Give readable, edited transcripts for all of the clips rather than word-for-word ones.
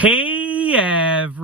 Hey everybody,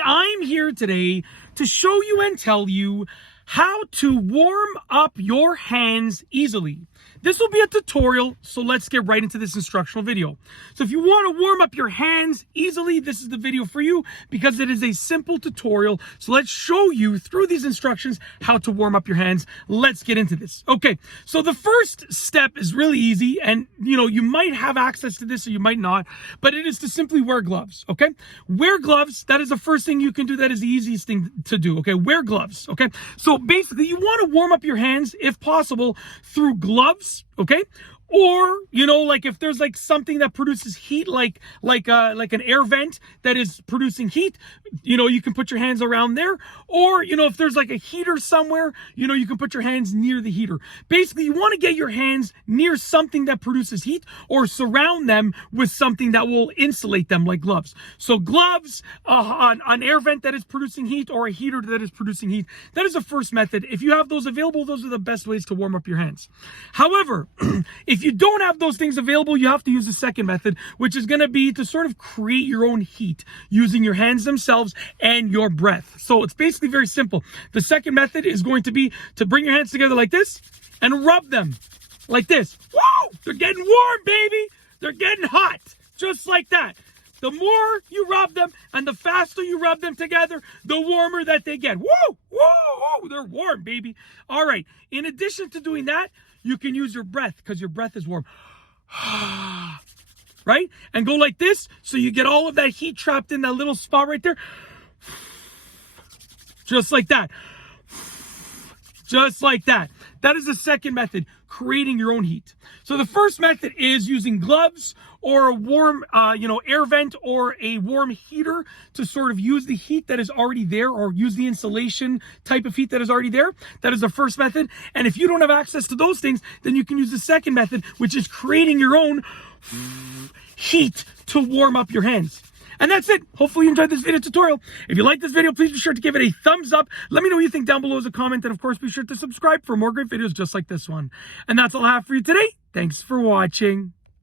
I'm here today to show you and tell you how to warm up your hands easily. This will be a tutorial, so let's get right into this instructional video. So if you want to warm up your hands easily, this is the video for you because it is a simple tutorial. So let's show you through these instructions how to warm up your hands. Let's get into this. Okay, so the first step is really easy, and you might have access to this or you might not, but it is to simply wear gloves, okay? Wear gloves. That is the first thing you can do. That is the easiest thing to do, okay? Wear gloves, okay? So basically, you want to warm up your hands, if possible, through gloves, okay? Or, like if there's like something that produces heat, like an air vent that is producing heat, you can put your hands around there. Or, if there's like a heater somewhere, you can put your hands near the heater. Basically, you want to get your hands near something that produces heat or surround them with something that will insulate them, like gloves. So gloves, an air vent that is producing heat, or a heater that is producing heat. That is the first method. If you have those available, those are the best ways to warm up your hands. However, if you don't have those things available, you have to use the second method, which is going to be to sort of create your own heat using your hands themselves and your breath. So it's basically very simple. The second method is going to be to bring your hands together like this and rub them like this. Whoa! They're getting warm, baby! They're getting hot, just like that. The more you rub them and the faster you rub them together, the warmer that they get. Woo! Woo! Woo! They're warm, baby. All right. In addition to doing that, you can use your breath because your breath is warm. Right? And go like this so you get all of that heat trapped in that little spot right there. Just like that. Just like that. That is the second method, creating your own heat. So the first method is using gloves or a warm, air vent or a warm heater to sort of use the heat that is already there, or use the insulation type of heat that is already there. That is the first method. And if you don't have access to those things, then you can use the second method, which is creating your own heat to warm up your hands. And that's it. Hopefully you enjoyed this video tutorial. If you like this video, please be sure to give it a thumbs up. Let me know what you think down below as a comment. And of course, be sure to subscribe for more great videos just like this one. And that's all I have for you today. Thanks for watching.